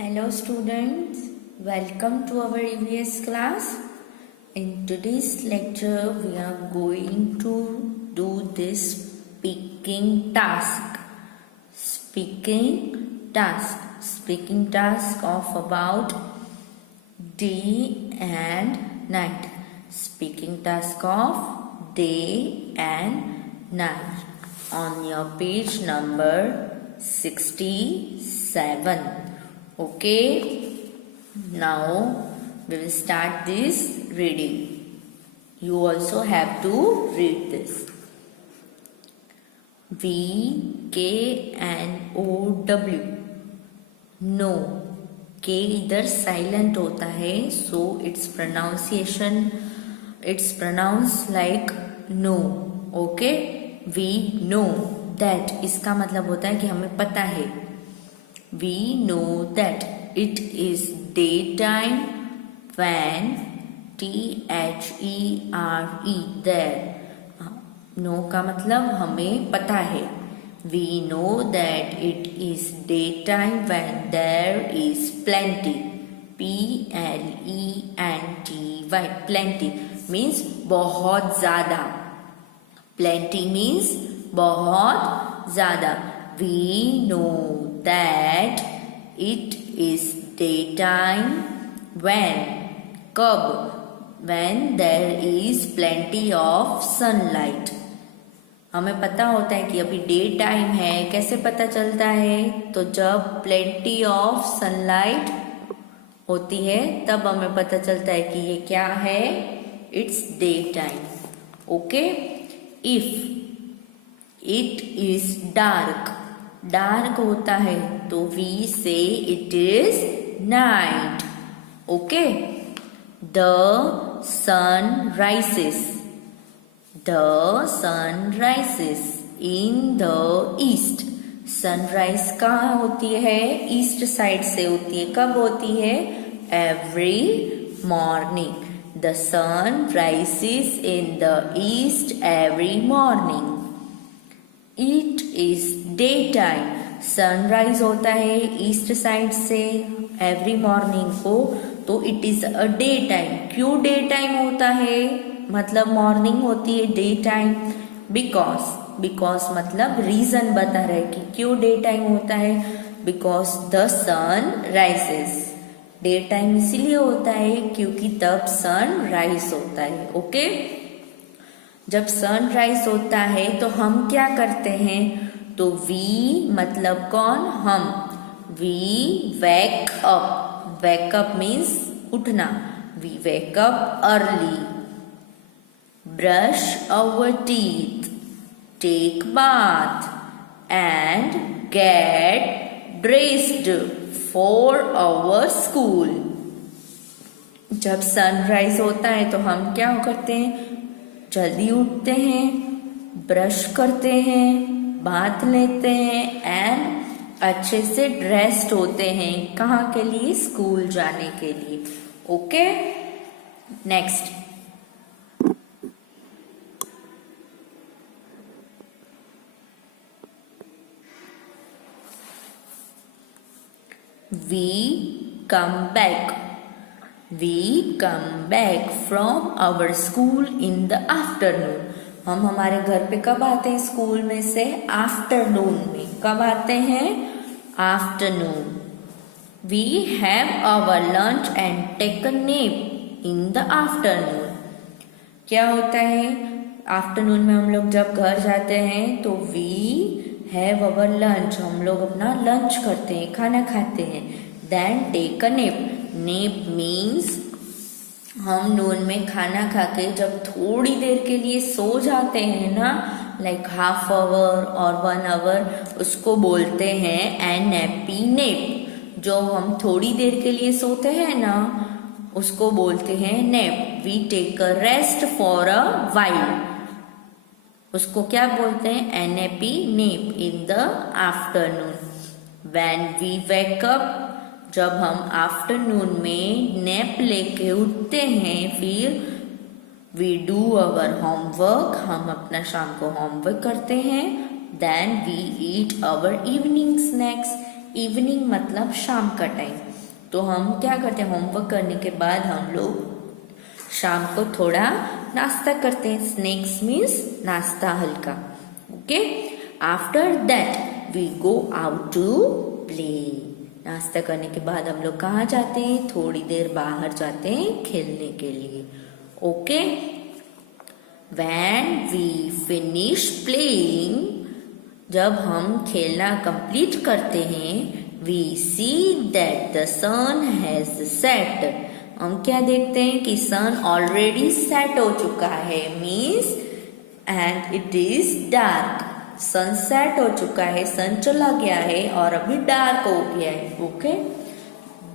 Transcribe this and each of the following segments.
Hello students, welcome to our EVS class. In today's lecture, we are going to do this speaking task. Speaking task of about day and night. Speaking task of day and night. On your page number 67. Okay, now we will start this reading. You also have to read this. VKNOW. No. K इधर silent होता है, so its pronounced like no. Okay, we know that इसका मतलब होता है कि हमें पता है. We know that it is daytime when THERE there. No का मतलब हमें पता है. We know that it is daytime when there is plenty. PLENTY. Plenty means बहुत ज़्यादा. Plenty means बहुत ज़्यादा. We know that it is daytime when there is plenty of sunlight. हमें पता होता है कि अभी डे टाइम है. कैसे पता चलता है? तो जब plenty of sunlight होती है तब हमें पता चलता है कि ये क्या है. It's daytime. Okay? If it is dark होता है तो we say it is night. Okay? The sun rises in the east. Sunrise कहाँ होती है? ईस्ट साइड से होती है. कब होती है? Every morning. The sun rises in the east every morning. It is daytime. Sunrise होता है ईस्ट साइड से एवरी मॉर्निंग को, तो it is a day time. क्यों डे टाइम होता है? मतलब मॉर्निंग होती है डे टाइम. बिकॉज मतलब रीजन बता रहे कि क्यों डे टाइम होता है. Because the sun rises. Day time इसीलिए होता है क्योंकि तब सन राइज होता है. ओके, जब सनराइज होता है तो हम क्या करते हैं? तो वी मतलब कौन? हम. वी वेक अप मीन्स उठना. We wake up early. Brush our teeth. Take bath and get dressed for our school. जब सनराइज होता है तो हम क्या करते हैं? जल्दी उठते हैं, ब्रश करते हैं, बाथ लेते हैं एंड अच्छे से ड्रेस्ड होते हैं. कहाँ के लिए? स्कूल जाने के लिए. Okay, next. We come back from our school in the afternoon. हम हमारे घर पे कब आते हैं? स्कूल में से आफ्टरनून में. कब आते हैं? Afternoon. We have our lunch and take a nap in the afternoon. क्या होता है? आफ्टरनून में हम लोग जब घर जाते हैं तो we have our lunch. हम लोग अपना लंच करते हैं, खाना खाते हैं. Then take a nap. Nap means हम नून में खाना खा के जब थोड़ी देर के लिए सो जाते हैं ना, लाइक हाफ आवर और 1 आवर, उसको बोलते हैं एन नैपी नेप. जो हम थोड़ी देर के लिए सोते हैं ना, उसको बोलते हैं nap. We take a rest for a while. उसको क्या बोलते हैं? NAP nap in the afternoon. When we wake up, जब हम आफ्टरनून में नैप लेके उठते हैं, फिर वी डू अवर होमवर्क. हम अपना शाम को होमवर्क करते हैं. Then we eat our evening snacks. Evening मतलब शाम का टाइम. तो हम क्या करते हैं, होमवर्क करने के बाद हम लोग शाम को थोड़ा नाश्ता करते हैं। स्नैक्स मीन्स नाश्ता हल्का। Okay, after that we go out to play. नाश्ता करने के बाद हम लोग कहाँ जाते हैं, थोड़ी देर बाहर जाते हैं खेलने के लिए। Okay, when we finish playing, जब हम खेलना कंप्लीट करते हैं, we see that the sun has set. हम क्या देखते हैं कि सन ऑलरेडी सेट हो चुका है, means and it is dark. Sun set हो चुका है, सन चला गया है और अभी डार्क हो गया है। Okay,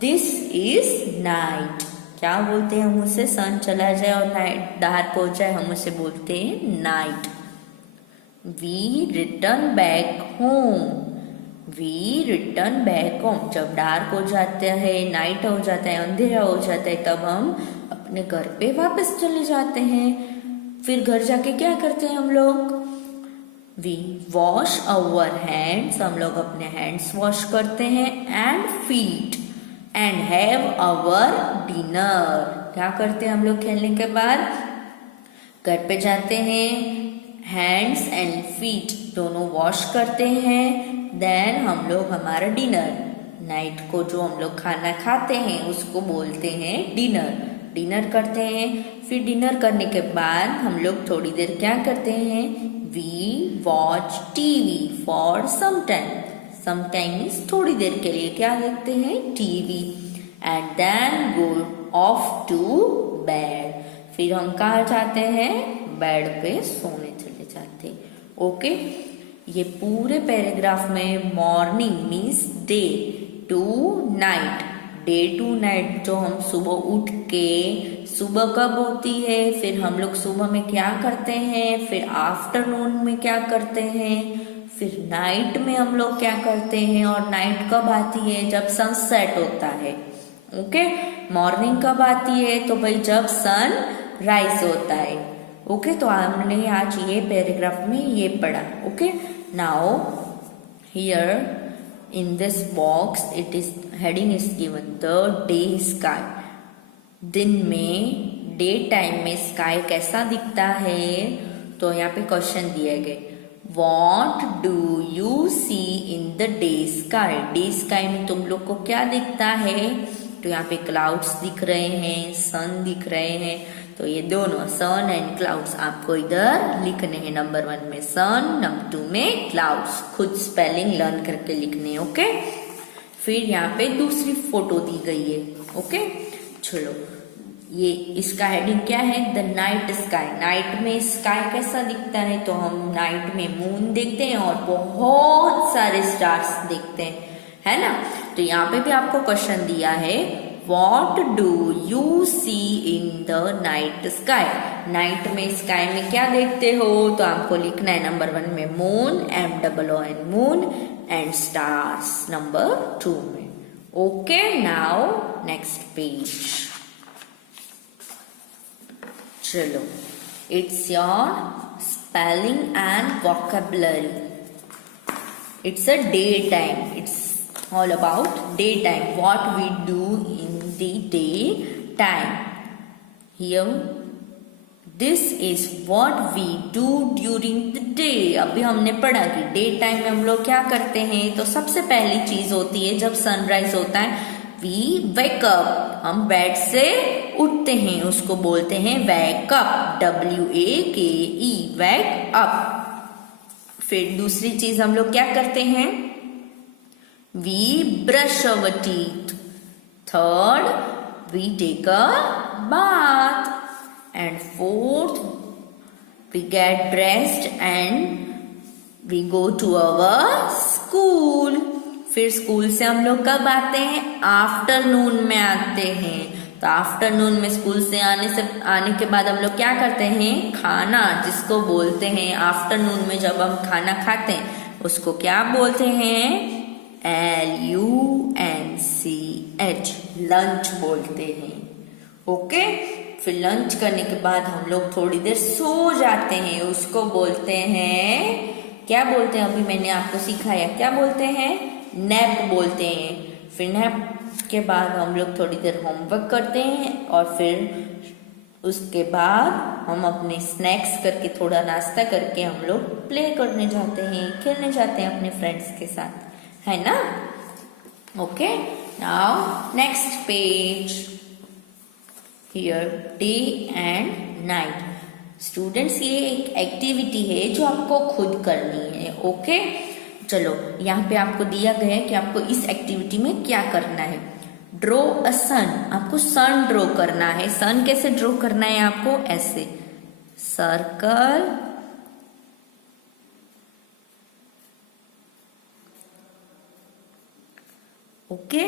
this is night. क्या बोलते हैं हम उसे, सन चला जाए और नाइट डार्क हो जाए, हम उसे बोलते हैं night. We return back home. We return back home, जब डार्क हो जाता है, नाइट हो जाता है, अंधेरा हो जाता है, तब हम अपने घर पे वापस चले जाते हैं। फिर घर जाके क्या करते हैं हम लोग, वी वॉश आवर हैंड्स, हम लोग अपने हैंड्स वॉश करते हैं, and feet, and have our dinner. क्या करते हैं हम लोग खेलने के बाद, घर पे जाते हैं, हैंड्स एंड फीट दोनों वॉश करते हैं, देन हम लोग हमारा डिनर, नाइट को जो हम लोग खाना खाते हैं उसको बोलते हैं डिनर। डिनर करते हैं, फिर डिनर करने के बाद हम लोग थोड़ी देर क्या करते हैं, we watch TV for some time. Some time means थोड़ी देर के लिए क्या देखते हैं, TV, and then go off to bed. फिर हम कहाँ जाते हैं, बेड पे सोने चले जाते हैं। ओके, ये पूरे पैराग्राफ में morning means day to night, day to night जो हम सुबह उठ के, सुबह कब होती है, फिर हम लोग सुबह में क्या करते हैं, फिर आफ्टरनून में क्या करते हैं, फिर नाइट में हम लोग क्या करते हैं, और नाइट कब आती है, जब सनसेट होता है। ओके, मॉर्निंग कब आती है, तो भाई जब सन राइज होता है। ओके, तो हमने आज ये पैराग्राफ में ये पढ़ा। Okay, now here in this box it is heading is given the day sky। दिन में डे टाइम में स्काई कैसा दिखता है, तो यहाँ पे क्वेश्चन दिए गए, What do you see in the day sky? Day sky में तुम लोग को क्या दिखता है, तो यहाँ पे क्लाउड्स दिख रहे हैं, सन दिख रहे हैं। तो ये दोनों सन एंड क्लाउड्स आपको इधर लिखने हैं, नंबर 1 में सन, नंबर 2 में क्लाउड्स। खुद स्पेलिंग लर्न करके लिखने। ओके, फिर यहाँ पे दूसरी फोटो दी गई है। ओके, चलो ये इसका हेडिंग क्या है, द नाइट स्काई। नाइट में स्काई कैसा दिखता है, तो हम नाइट में मून देखते हैं और बहुत सारे स्टार्स देखते हैं, है ना। तो यहाँ पे भी आपको क्वेश्चन दिया है, What do you see in the night sky? Night में स्काई में क्या देखते हो, तो आपको लिखना है नंबर 1 में moon, MOON moon, and stars number 2 में। Okay, now next page. चलो, it's your spelling and vocabulary. It's a day time, it's all about daytime, what we do in the daytime. Here this is what we do during the day। अभी हमने पढ़ा कि day time में हम लोग क्या करते हैं, तो सबसे पहली चीज होती है जब सनराइज होता है, वी वेक अप, हम बेड से उठते हैं, उसको बोलते हैं wake up, WAKE, wake up. फिर दूसरी चीज हम लोग क्या करते हैं, we brush our teeth। Third, we take a bath, and fourth, we get dressed and we go to our school। फिर स्कूल से हम लोग कब आते हैं, आफ्टरनून में आते हैं। तो आफ्टरनून में स्कूल से आने के बाद हम लोग क्या करते हैं, खाना, जिसको बोलते हैं आफ्टरनून में जब हम खाना खाते हैं उसको क्या बोलते हैं, LUNCH, लंच बोलते हैं। ओके, फिर लंच करने के बाद हम लोग थोड़ी देर सो जाते हैं, उसको बोलते हैं, क्या बोलते हैं, अभी मैंने आपको सिखाया, क्या बोलते हैं, नैप बोलते हैं। फिर नैप के बाद हम लोग थोड़ी देर होमवर्क करते हैं और फिर उसके बाद हम अपने स्नैक्स करके थोड़ा नाश्ता करके हम लोग प्ले करने जाते हैं, खेलने जाते हैं अपने फ्रेंड्स के साथ, है ना। Okay, now next page, here day and night. Students, ये एक एक्टिविटी है जो आपको खुद करनी है। ओके, चलो यहाँ पे आपको दिया गया है कि आपको इस एक्टिविटी में क्या करना है। ड्रॉ अ सन, आपको सन ड्रॉ करना है। सन कैसे ड्रॉ करना है आपको, ऐसे सर्कल, ओके।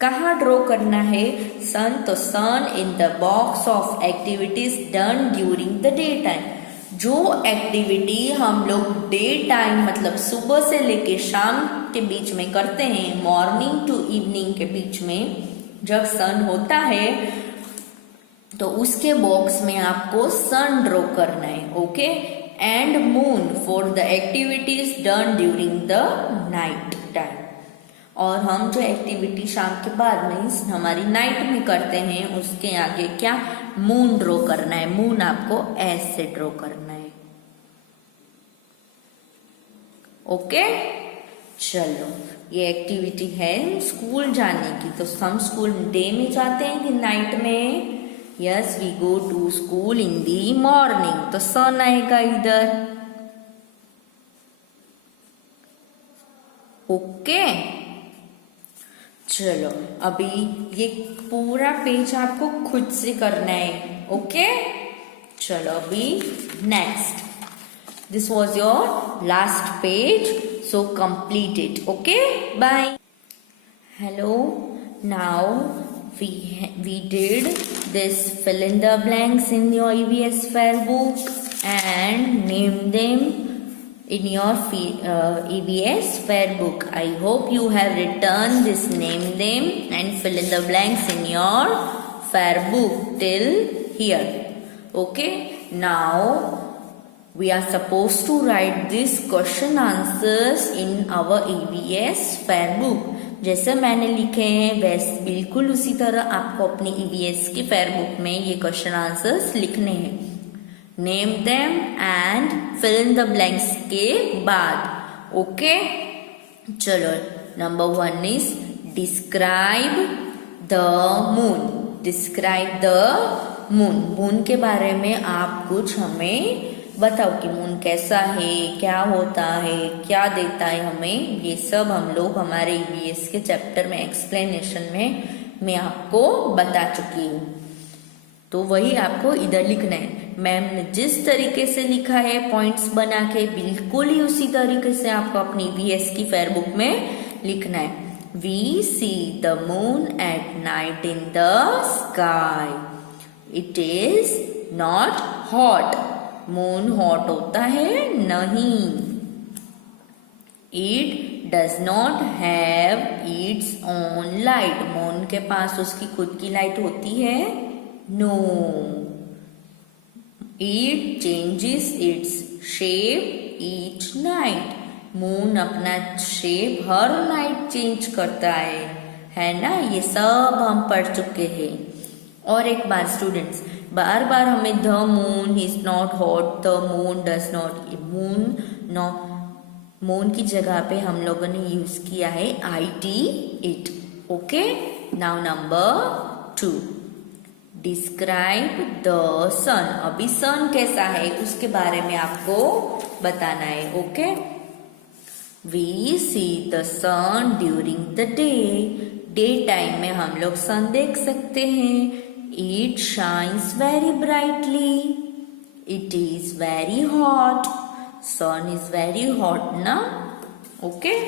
कहाँ ड्रॉ करना है सन, तो sun in the box of activities done during the day time. जो एक्टिविटी हम लोग डे टाइम मतलब सुबह से लेके शाम के बीच में करते हैं, मॉर्निंग टू इवनिंग के बीच में जब सन होता है तो उसके बॉक्स में आपको सन ड्रॉ करना है। Okay, and moon for the activities done during the night time. और हम जो एक्टिविटी शाम के बाद में हमारी नाइट में करते हैं उसके आगे क्या, मून ड्रॉ करना है। मून आपको ऐसे ड्रॉ करना है। ओके, चलो ये एक्टिविटी है स्कूल जाने की। तो हम स्कूल डे में जाते हैं कि नाइट में, yes we go to school in the morning. तो सन आएगा इधर। ओके, चलो अभी ये पूरा पेज आपको खुद से करना है। ओके, चलो अभी next, this was your last page, so complete it. Okay, bye. Hello, now we did this fill in the blanks in your EVS fair book and name them in your EVS fair book. I hope you have written this, name them and fill in the blanks in your fair book till here. Okay, now we are supposed to write this question answers in our EVS fair book. जैसे मैंने लिखे हैं वैसे बिल्कुल उसी तरह आपको अपनी EVS की फेयर बुक में ये क्वेश्चन आंसर्स लिखने हैं। Name them and fill in the blanks के बाद। ओके, चलो number 1 is describe the moon. Describe the moon, moon के बारे में आप कुछ हमें बताओ कि मून कैसा है, क्या होता है, क्या देता है हमें। ये सब हम लोग हमारे EVS के चैप्टर में एक्सप्लेनेशन में मैं आपको बता चुकी हूँ। तो वही आपको इधर लिखना है। मैम ने जिस तरीके से लिखा है पॉइंट्स बना के, बिल्कुल ही उसी तरीके से आपको अपनी EVS की फेयर बुक में लिखना है। We see the moon at night in the sky. It is not hot. Moon hot होता है नहीं। It does not have its own light. Moon के पास उसकी खुद की लाइट होती है? No. It changes its shape each night. Moon अपना शेप हर नाइट चेंज करता है ना। ये सब हम पढ़ चुके हैं। और एक बार स्टूडेंट्स, बार बार हमें the moon is not hot, the moon does not, moon की जगह पे हम लोगों ने यूज किया है IT it. Okay, now number 2, describe the sun. अभी सन कैसा है उसके बारे में आपको बताना है। Okay, we see the sun during the day. Day time में हम लोग सन देख सकते हैं। It shines very brightly. It is very hot. Sun is very hot, na? Okay.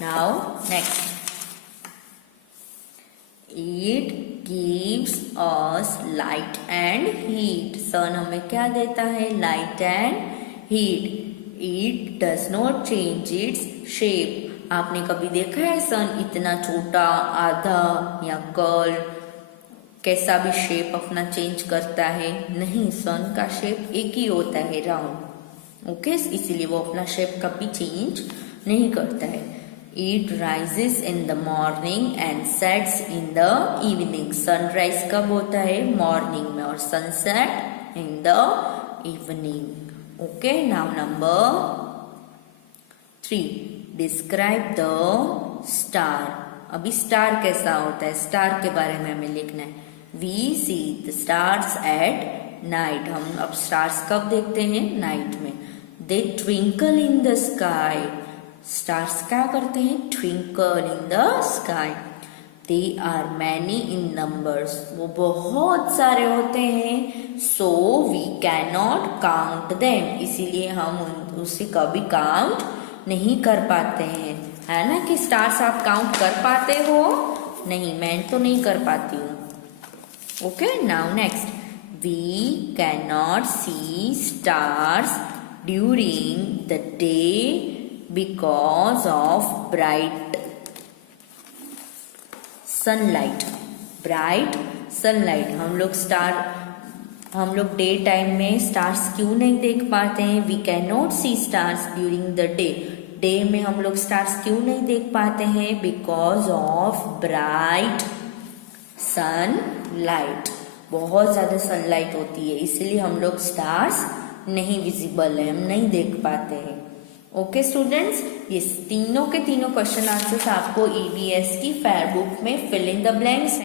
Now next. It gives us light and heat. Sun हमें क्या देता है? Light and heat. It does not change its shape. आपने कभी देखा है सन इतना छोटा, आधा या कर्ल, कैसा भी शेप अपना चेंज करता है? नहीं, सन का शेप एक ही होता है, राउंड। ओके, इसीलिए वो अपना शेप कभी चेंज नहीं करता है। It rises in the morning and sets in the evening. Sunrise कब होता है? मॉर्निंग में, और sunset in the evening. Okay, now number 3, describe the star. अभी स्टार कैसा होता है, स्टार के बारे में हमें लिखना है। We see the stars at night. हम अब स्टार्स कब देखते हैं? नाइट में। They twinkle in the sky. Stars क्या करते हैं? Twinkle in the sky. They are many in numbers. वो बहुत सारे होते हैं। So we can not count them. इसीलिए हम उसे कभी काउंट नहीं कर पाते हैं। है ना कि स्टार्स आप काउंट कर पाते हो? नहीं, मैं तो नहीं कर पाती हूँ। Okay, now next, we can not see stars during the day because of bright sunlight. Bright sunlight, हम लोग डे टाइम में स्टार्स क्यों नहीं देख पाते हैं? We can not see stars during the day. Day में हम लोग स्टार्स क्यों नहीं देख पाते हैं? Because of bright sunlight. बहुत ज्यादा सनलाइट होती है, इसलिए हम लोग स्टार्स नहीं विजिबल है, हम नहीं देख पाते हैं। ओके स्टूडेंट्स, ये तीनों के तीनों क्वेश्चन आंसर्स आपको ईवीएस की फेयर बुक में फिल इन द ब्लैंक्स